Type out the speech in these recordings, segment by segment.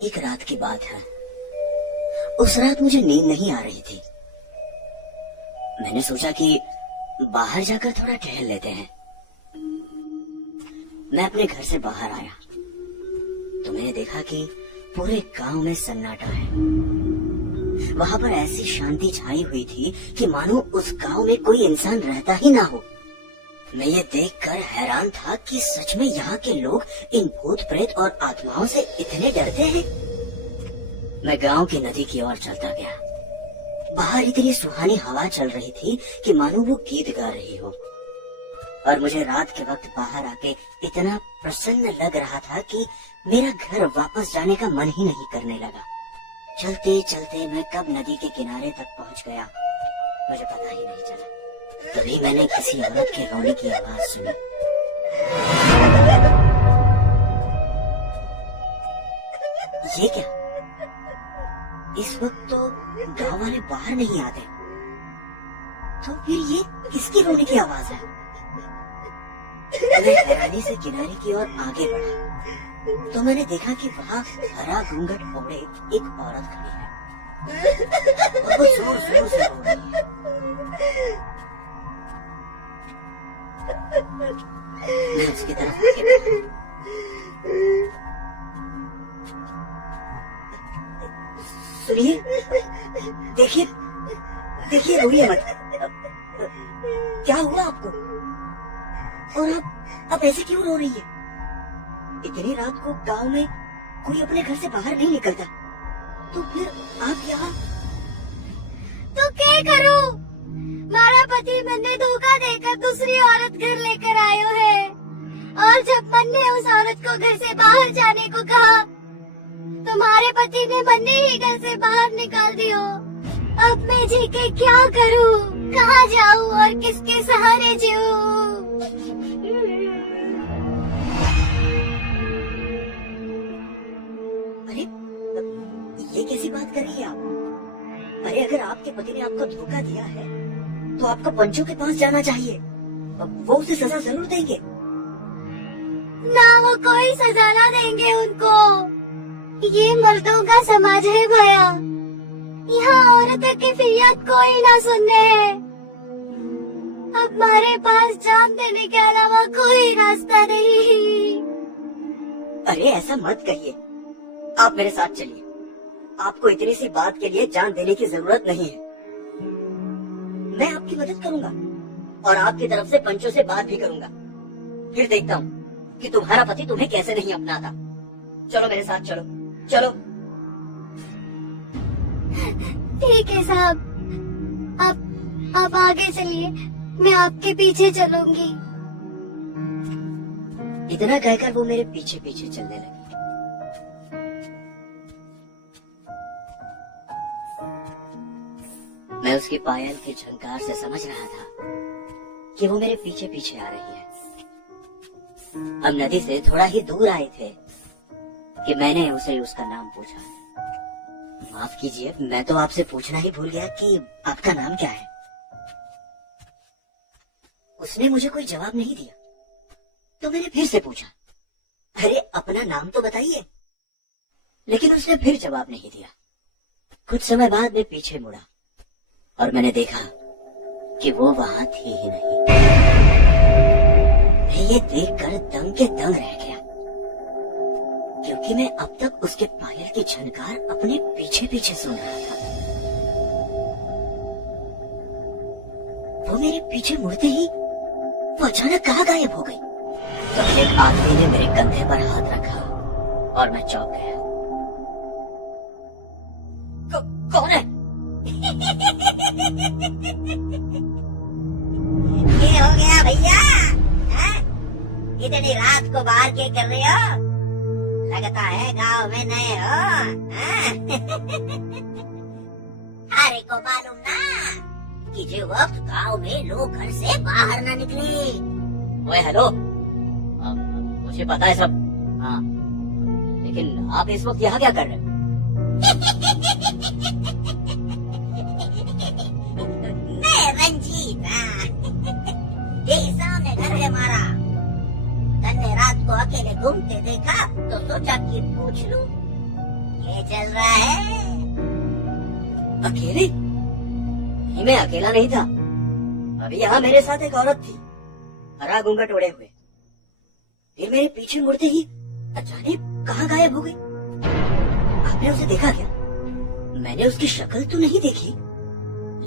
एक रात की बात है। उस रात मुझे नींद नहीं आ रही थी। मैंने सोचा कि बाहर जाकर थोड़ा टहल लेते हैं। मैं अपने घर से बाहर आया तो मैंने देखा कि पूरे गांव में सन्नाटा है। वहां पर ऐसी शांति छाई हुई थी कि मानो उस गांव में कोई इंसान रहता ही ना हो। मैं ये देखकर हैरान था कि सच में यहाँ के लोग इन भूत प्रेत और आत्माओं से इतने डरते हैं। मैं गांव की नदी की ओर चलता गया। बाहर इतनी सुहानी हवा चल रही थी कि मानो वो गीत गा रही हो, और मुझे रात के वक्त बाहर आके इतना प्रसन्न लग रहा था कि मेरा घर वापस जाने का मन ही नहीं करने लगा। चलते चलते मैं कब नदी के किनारे तक पहुंच गया मुझे पता ही नहीं चला। तभी मैंने किसी औरत के रोने की आवाज सुनी। ये क्या? इस वक्त तो गांव वाले बाहर नहीं आते, तो फिर ये किसकी रोने की आवाज है? मैं हैरानी से किनारे की ओर आगे बढ़ा तो मैंने देखा कि वहाँ हरा घूंघट ओढ़े एक औरत खड़ी है और वो जोर जोर से रो रही है। मैं उसकी तरफ आगे बढ़ा। सुनिए, देखिए देखिए, रोइए मत। क्या हुआ आपको? और आप ऐसे क्यों रो रही है? इतनी रात को गांव में कोई अपने घर से बाहर नहीं निकलता, तो फिर आप यहाँ? तो क्या करूं? मारा पति मैंने धोखा देकर दूसरी औरत घर लेकर आयो है, और जब मैंने उस औरत को घर से बाहर जाने को कहा, तुम्हारे पति ने मन्ने ही घर से बाहर निकाल दियो। अब मैं जी के क्या करूं? कहाँ जाऊं और किसके सहारे जीऊं? अरे ये कैसी बात कर रही है आप? अरे अगर आपके पति ने आपको धोखा दिया है तो आपको पंचों के पास जाना चाहिए। वो उसे सजा जरूर देंगे। ना, वो कोई सजा ना देंगे उनको। ये मर्दों का समाज है भैया। यहाँ औरतों की फिरियाद कोई ना सुनने है। अब हमारे पास जान देने के अलावा कोई रास्ता नहीं। अरे ऐसा मत कहिए, आप मेरे साथ चलिए। आपको इतनी सी बात के लिए जान देने की जरूरत नहीं है। मैं आपकी मदद करूंगा और आपकी तरफ से पंचों से बात भी करूंगा। फिर देखता हूँ कि तुम्हारा पति तुम्हें कैसे नहीं अपनाता। चलो मेरे साथ, चलो चलो। ठीक है साहब, आप आगे चलिए, मैं आपके पीछे चलूंगी। इतना कहकर वो मेरे पीछे पीछे चलने लगी। मैं उसकी पायल की झंकार से समझ रहा था कि वो मेरे पीछे पीछे आ रही है। हम नदी से थोड़ा ही दूर आए थे कि मैंने उसे उसका नाम पूछा। माफ कीजिए, मैं तो आपसे पूछना ही भूल गया कि आपका नाम क्या है। उसने मुझे कोई जवाब नहीं दिया, तो मैंने फिर से पूछा, अरे अपना नाम तो बताइए। लेकिन उसने फिर जवाब नहीं दिया। कुछ समय बाद मैं पीछे मुड़ा और मैंने देखा कि वो वहां थी ही नहीं। मैं ये देखकर दंग के दंग रह गया, क्योंकि मैं अब तक उसके पायल की झनकार अपने पीछे पीछे सुन रहा था। वो मेरे पीछे मुड़ते ही वो अचानक कहाँ गायब हो गई। तो एक आदमी ने मेरे कंधे पर हाथ रखा और मैं चौंक गया। कौन है? ये हो गया भैया? इतनी रात को बाहर क्या कर रहे हो? लगता है गांव में नए हो। अरे को मालूम ना कि जो वक्त गांव में लोग घर से बाहर ना निकले। ओए हेलो, मुझे पता है सब। हाँ, लेकिन आप इस वक्त यहाँ क्या कर रहे हो? मैं रंजीत, यही सामने घर है हमारा। तन्ने रात को अकेले घूमते देखा तो सोचा कि पूछ लूं। ये चल रहा है। अकेले? नहीं, मैं अकेला नहीं था। अभी यहाँ मेरे साथ एक औरत थी, हरा घूंघट ओढ़े हुए। फिर मेरे पीछे मुड़ते ही अचानक कहाँ गायब हो गई। आपने उसे देखा क्या? मैंने उसकी शक्ल तो नहीं देखी,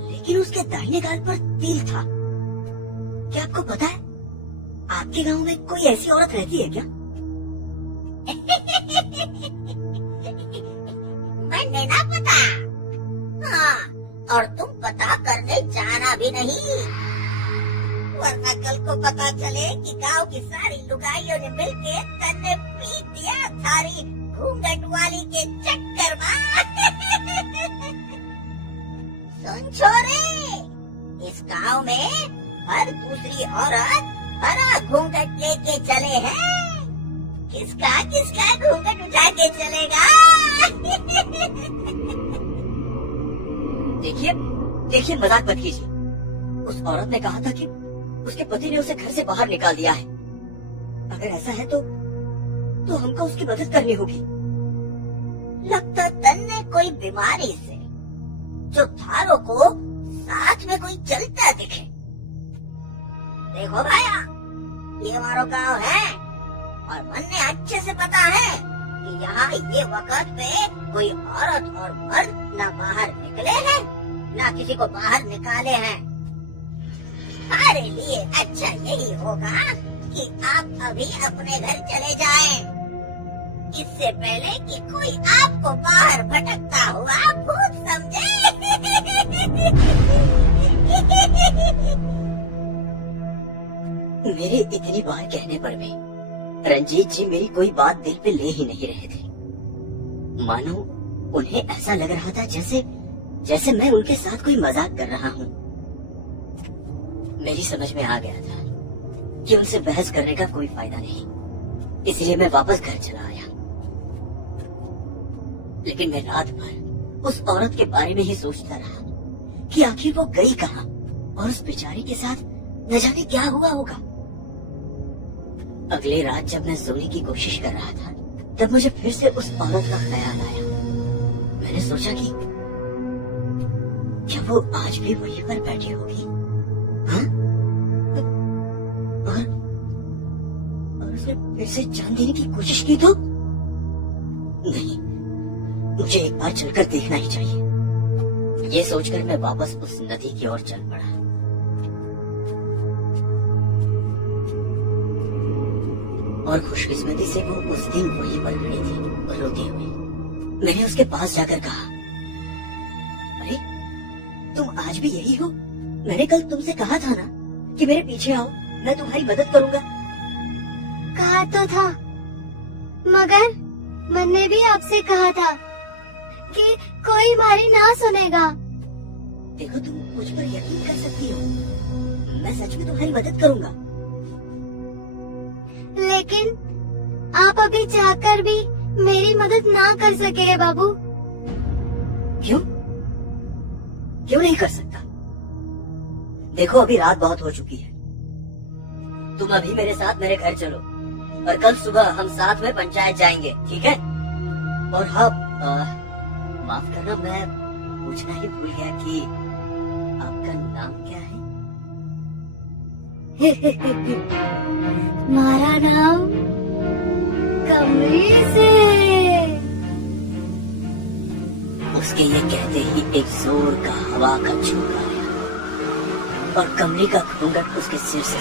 लेकिन उसके दाहिने गाल पर तिल था। क्या आपको पता है आपके गांव में कोई ऐसी औरत रहती है क्या? मैंने ना पता। हाँ, और तुम पता करने जाना भी नहीं, वरना कल को पता चले कि गांव की सारी लुगाइयों ने मिलके तन्ने पीट दिया थारी घूंघट वाली के चक्कर में। सुन छोरे, इस गांव में हर दूसरी औरत हरा घूंघट लेके चले हैं। किसका किसका घूंघट उठा के चलेगा? देखिए देखिए, मजाक मत कीजिए। उस औरत ने कहा था कि उसके पति ने उसे घर से बाहर निकाल दिया है। अगर ऐसा है तो हमको उसकी मदद करनी होगी। लगता तन्ने कोई बीमारी से, जो थारों को साथ में कोई चलता दिखे। देखो भाया, ये हमारा गांव है और मन्ने अच्छे से पता है कि यहाँ ये वक्त पे कोई औरत और मर्द न बाहर निकले हैं न किसी को बाहर निकाले हैं। हमारे लिए अच्छा यही होगा कि आप अभी अपने घर चले जाएं, इससे पहले कि कोई आपको बाहर भटकता हुआ भूत समझे। मेरे इतनी बार कहने पर भी रंजीत जी मेरी कोई बात दिल पे ले ही नहीं रहे थे। मानो उन्हें ऐसा लग रहा था जैसे मैं उनके साथ कोई मजाक कर रहा हूँ। मेरी समझ में आ गया था कि उनसे बहस करने का कोई फायदा नहीं, इसलिए मैं वापस घर चला आया। लेकिन मैं रात भर उस औरत के बारे में ही सोचता रहा कि आखिर वो गई कहाँ और उस बेचारी के साथ न जाने क्या हुआ होगा। अगली रात जब मैं सोने की कोशिश कर रहा था, तब मुझे फिर से उस औरत का ख्याल आया। मैंने सोचा कि क्या वो आज भी वहीं पर बैठी होगी? हाँ? और उसने फिर से जान देने की कोशिश की तो? नहीं, मुझे एक बार चलकर देखना ही चाहिए। ये सोचकर मैं वापस उस नदी की ओर चल पड़ा। और खुशकिस्मती से वो उस दिन वहीं पर खड़ी थी, रोती हुई। मैंने उसके पास जाकर कहा, अरे तुम आज भी यही हो? मैंने कल तुमसे कहा था ना कि मेरे पीछे आओ, मैं तुम्हारी मदद करूंगा। कहा तो था, मगर मैंने भी आपसे कहा था कि कोई हमारी ना सुनेगा। देखो, तुम मुझ पर यकीन कर सकती हो, मैं सच में तुम्हारी मदद करूंगा। लेकिन आप अभी चाहकर भी मेरी मदद ना कर सकेंगे बाबू। क्यों? क्यों नहीं कर सकता? देखो, अभी रात बहुत हो चुकी है। तुम अभी मेरे साथ मेरे घर चलो और कल सुबह हम साथ में पंचायत जाएंगे, ठीक है? और हाँ, माफ करना, मैं पूछना ही भूल गया कि आपका नाम क्या है? हमारा नाम कमली से। उसके ये कहते ही एक जोर का हवा का झोंका आया और कमली का घूंघट उसके सिर से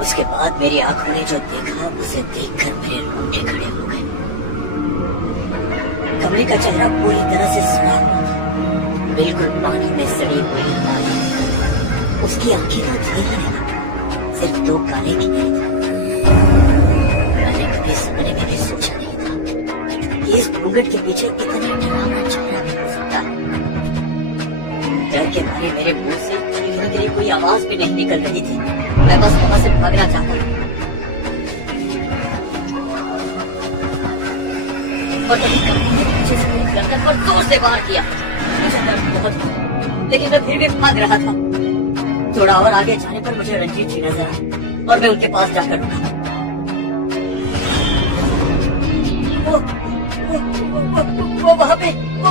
उसके बाद मेरी आंखों ने जो देखा, उसे देखकर मेरे रोंगटे खड़े हो गए। कमली का चेहरा पूरी तरह से सड़ा हुआ था, बिल्कुल पानी में सड़ी हुई नाली। उसकी आंखें का धीरे नहीं, सिर्फ दो काले किनारे थे। मैंने कभी सपने में भी सोचा नहीं था कि इस घूंघट के पीछे इतना डरावना चेहरा भी हो सकता है। डर के मारे मेरे मुंह से चीखने के लिए कोई आवाज भी नहीं निकल रही थी। मैं बस वहां से भागना चाहता था। और तभी कमली ने पीछे से मेरी गर्दन पर जोर से वार किया। मुझे दर्द बहुत हुआ, लेकिन मैं फिर भी भाग रहा था। थोड़ा और आगे जाने पर मुझे रंजीत जी नजर आए और मैं उनके पास जाकर रुका। वहाँ पे वो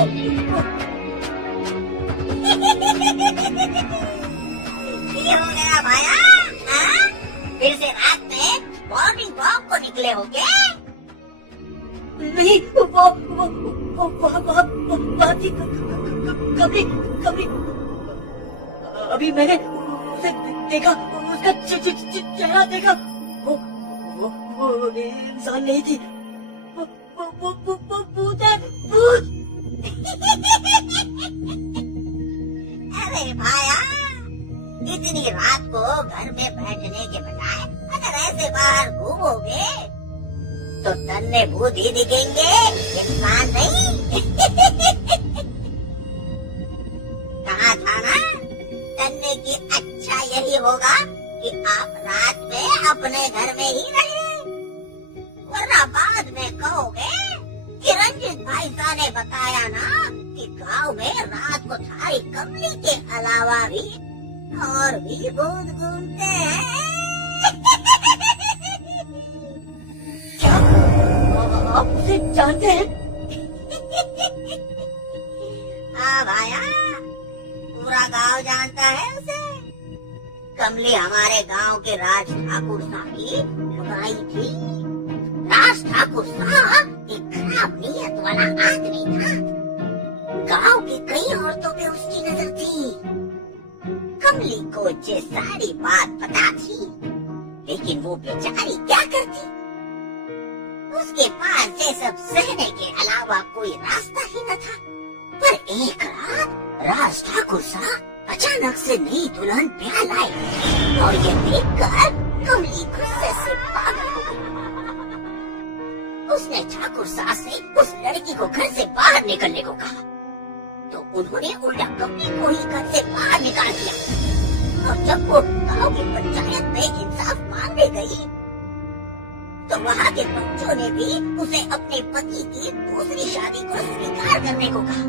ये हो गया भाया, हाँ? फिर से रात में मॉर्निंग वॉक को निकले हो क्या? नहीं, वहाँ थी कमली कमली। अभी मैंने उसे देखा, उसका चेहरा देखा। वो इंसान नहीं थी, वो भूत है, भूत। अरे भाया, इतनी रात को घर में बैठने के बजाय अगर ऐसे बाहर घूमोगे तो तन्ने भूत ही दिखेंगे, इंसान नहीं। कहा था ना, तन्ने की अच्छा यही होगा कि आप रात में अपने घर में ही रहें, वरना बाद में कहोगे कि रंजित भाई साहब ने बताया ना कि गांव में रात को थारी कमली के अलावा भी और भी भूत घूमते हैं। क्या आप उसे जानते हैं? हाँ भाया, पूरा गांव जानता है उसे। कमली हमारे गांव के राज ठाकुर साहब की लुगाई थी। राज ठाकुर साहब एक खराब नीयत वाला आदमी था। गांव की कई औरतों पे उसकी नजर थी। कमली को ये सारी बात पता थी, लेकिन वो बेचारी क्या करती? उसके पास ये सब सहने के अलावा कोई रास्ता ही न था। पर एक रात राज ठाकुर साहब अचानक से नई दुल्हन ब्याह लाए और ये देखकर कमली गुस्से से पागल हो गई। उसने ठाकुर साहब से उस लड़की को घर से बाहर निकलने को कहा, तो उन्होंने उल्टा कमली को ही घर से बाहर निकाल दिया। और जब वो गांव की पंचायत में इंसाफ मांगने गई, तो वहाँ के बच्चों ने भी उसे अपने पति की दूसरी शादी को स्वीकार करने को कहा।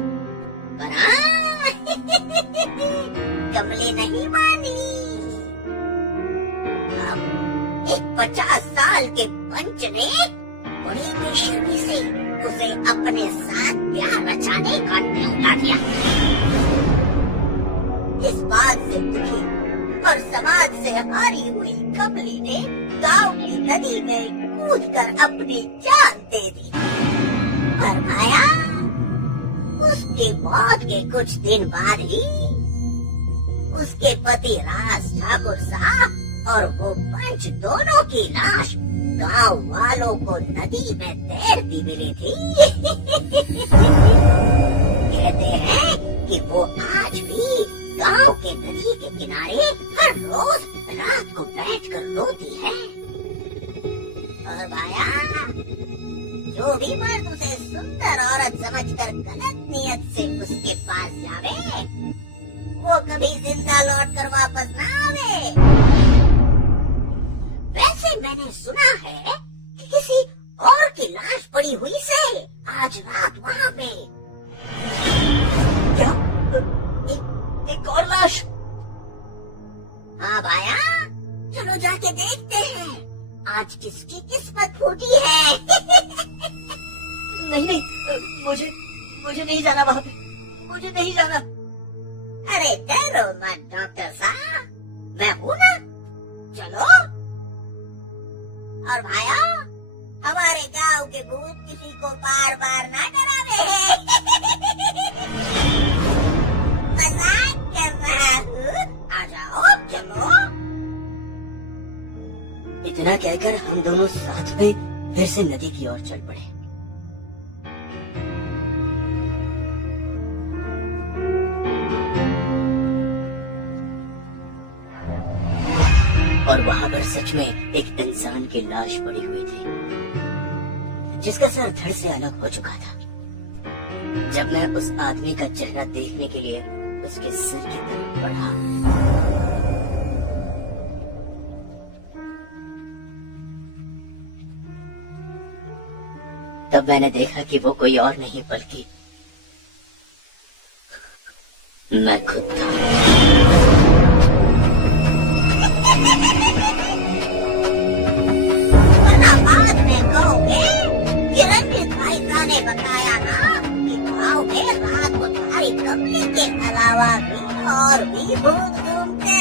पर कमली नहीं मानी। अब एक 50 साल के पंच ने बड़ी बेशर्मी से उसे अपने साथ ब्याह रचाने का न्योता दिया। इस बात से दुखी और समाज से हारी हुई कमली ने गांव की नदी में कूदकर अपनी जान दे दी। पर भाया, उसकी मौत के कुछ दिन बाद ही उसके पति राज ठाकुर साहब और वो पंच दोनों की लाश गांव वालों को नदी में तैरती मिली थी। कहते हैं कि वो आज भी गांव के नदी के किनारे हर रोज रात को बैठकर रोती है। और भाया, जो भी मर्द उसे सुंदर औरत समझकर गलत नियत से उसके पास जावे, वो कभी जिंदा लौटकर वापस ना आवे। वैसे मैंने सुना है कि किसी और की लाश पड़ी हुई से आज रात वहाँ पे। क्या? एक और लाश? हाँ भाया, चलो जाके देखते हैं आज किसकी किस्मत फूटी है। नहीं, मुझे नहीं जाना वहाँ पे, मुझे नहीं जाना। अरे डरो मत डॉक्टर साहब, मैं हूँ ना, चलो। और भाया, हमारे गांव के भूत किसी को बार बार ना डरावे। मजाक कर रहा हूँ, आ जाओ, चलो। इतना कहकर हम दोनों साथ में फिर से नदी की ओर चल पड़े। और वहां पर सच में एक इंसान की लाश पड़ी हुई थी, जिसका सर धड़ से अलग हो चुका था। जब मैं उस आदमी का चेहरा देखने के लिए उसके सिर की तरफ बढ़ा, तब मैंने देखा कि वो कोई और नहीं बल्कि मैं खुद था। वरना बाद में कहोगे कि रंजित भाई साहब ने बताया ना कि कमली के अलावा भी और भी भूत घूमते